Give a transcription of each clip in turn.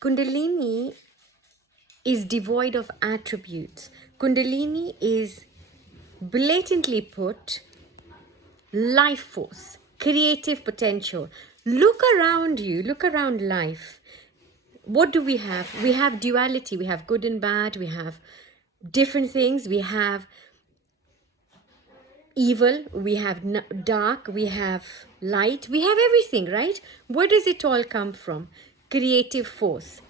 Kundalini is devoid of attributes. Kundalini is blatantly put life force, creative potential. Look around you, look around life. What do we have? We have duality, we have good and bad, we have different things, we have evil, we have dark, we have light, we have everything, right? Where does it all come from? Creative force.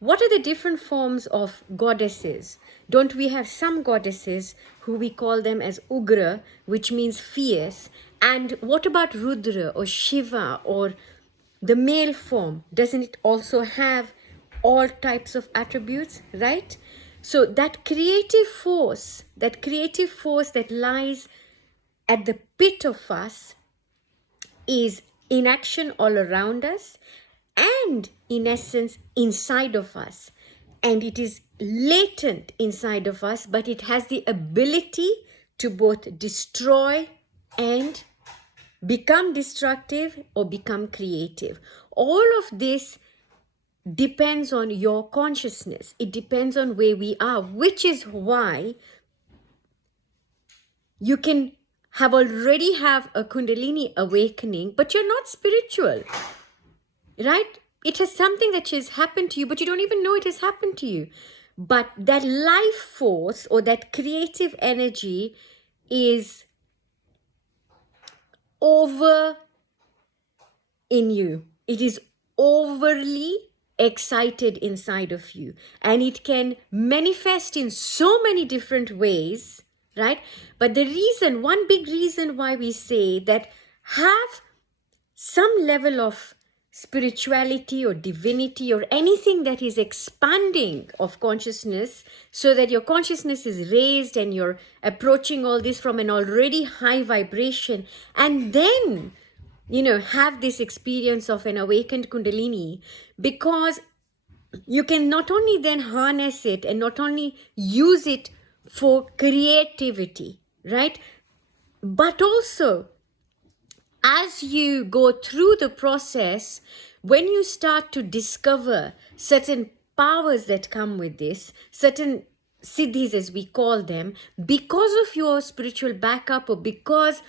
What are the different forms of goddesses? Don't we have some goddesses who we call them as Ugra, which means fierce? And what about Rudra or Shiva or the male form? Doesn't it also have all types of attributes, right? So that creative force that lies at the pit of us is in action all around us and in essence inside of us, and it is latent inside of us, but it has the ability to both destroy and become destructive or become creative. All of this depends on your consciousness. It depends on where we are, which is why you can already have a Kundalini awakening, but you're not spiritual, right? It has something that has happened to you, but you don't even know it has happened to you. But that life force or that creative energy is over in you. It is overly excited inside of you, and it can manifest in so many different ways, right? But one big reason why we say that have some level of spirituality or divinity or anything that is expanding of consciousness, so that your consciousness is raised and you're approaching all this from an already high vibration, and then have this experience of an awakened Kundalini, because you can not only then harness it and not only use it for creativity, right? But also, as you go through the process, when you start to discover certain powers that come with this, certain siddhis as we call them, because of your spiritual backup or because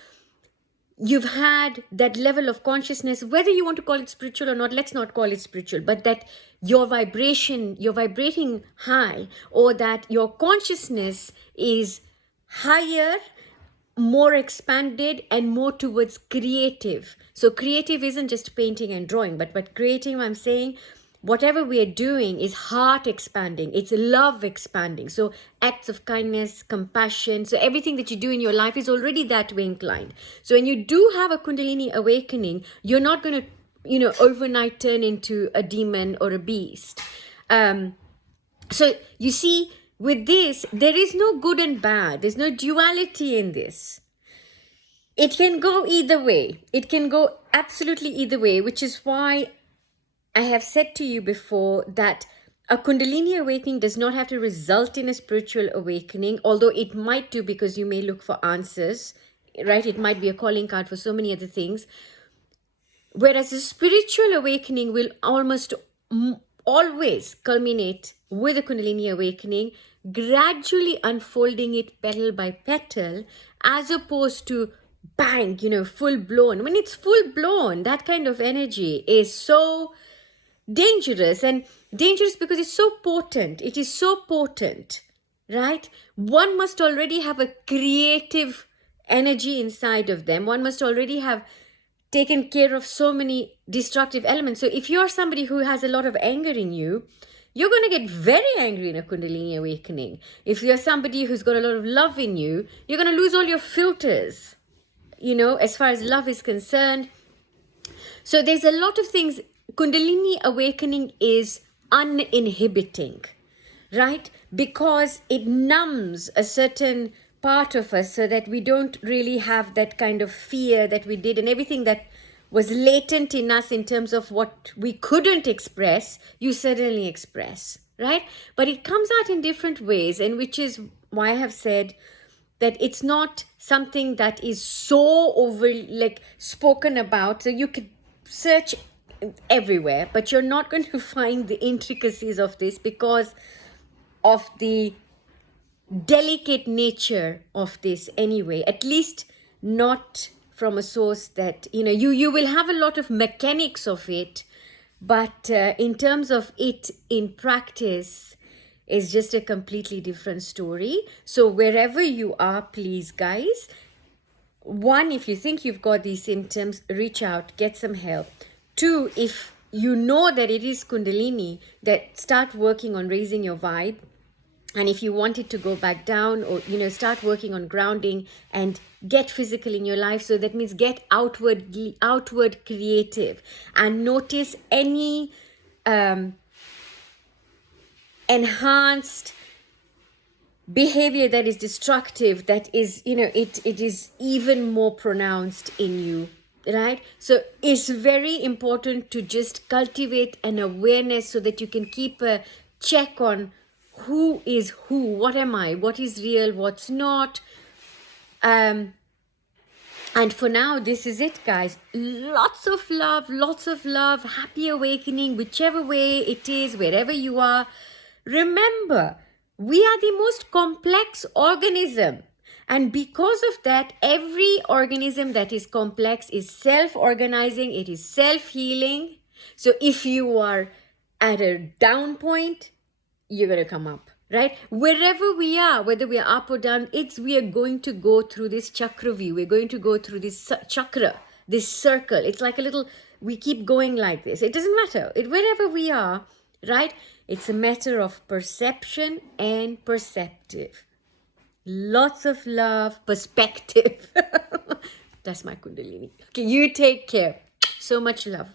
you've had that level of consciousness, whether you want to call it spiritual or not, let's not call it spiritual, but that you're vibrating high, or that your consciousness is higher, more expanded, and more towards creative. So creative isn't just painting and drawing, but creating, I'm saying, whatever we are doing is heart expanding, it's love expanding. So acts of kindness, compassion, so everything that you do in your life is already that way inclined. So when you do have a Kundalini awakening, you're not going to overnight turn into a demon or a beast. So you see, with this, there is no good and bad. There's no duality in this. It can go either way. It can go absolutely either way, which is why I have said to you before that a Kundalini awakening does not have to result in a spiritual awakening, although it might do, because you may look for answers, right? It might be a calling card for so many other things. Whereas a spiritual awakening will almost always culminate with a Kundalini awakening, gradually unfolding it petal by petal, as opposed to bang, full blown. When it's full blown, that kind of energy is so dangerous, and dangerous because it's so potent. It is so potent, right? One must already have a creative energy inside of them. One must already have taken care of so many destructive elements. So if you're somebody who has a lot of anger in you, you're going to get very angry in a Kundalini awakening. If you're somebody who's got a lot of love in you, you're going to lose all your filters, as far as love is concerned. So there's a lot of things. Kundalini awakening is uninhibiting, right? Because it numbs a certain part of us so that we don't really have that kind of fear that we did, and everything that was latent in us in terms of what we couldn't express, you suddenly express, right? But it comes out in different ways, and which is why I have said that it's not something that is so over spoken about. So you could search everywhere, but you're not going to find the intricacies of this because of the delicate nature of this anyway, at least not from a source that, you will have a lot of mechanics of it, but in terms of it in practice is just a completely different story. So wherever you are, please guys, one, if you think you've got these symptoms, reach out, get some help. Two, if you know that it is Kundalini, that start working on raising your vibe. And if you want it to go back down, or start working on grounding and get physical in your life. So that means get outward creative, and notice any enhanced behavior that is destructive, that is, it is even more pronounced in you, right? So it's very important to just cultivate an awareness so that you can keep a check on who is who, what am I, what is real, what's not. And for now, this is it, guys. Lots of love, happy awakening, whichever way it is, wherever you are. Remember, we are the most complex organism. And because of that, every organism that is complex is self-organizing, it is self-healing. So if you are at a down point, you're going to come up, right? Wherever we are, whether we are up or down, we are going to go through this chakra view. We're going to go through this chakra, this circle. It's like we keep going like this. It doesn't matter. Wherever we are, right? It's a matter of perception and perceptive. Lots of love, perspective. That's my Kundalini. Okay, you take care. So much love.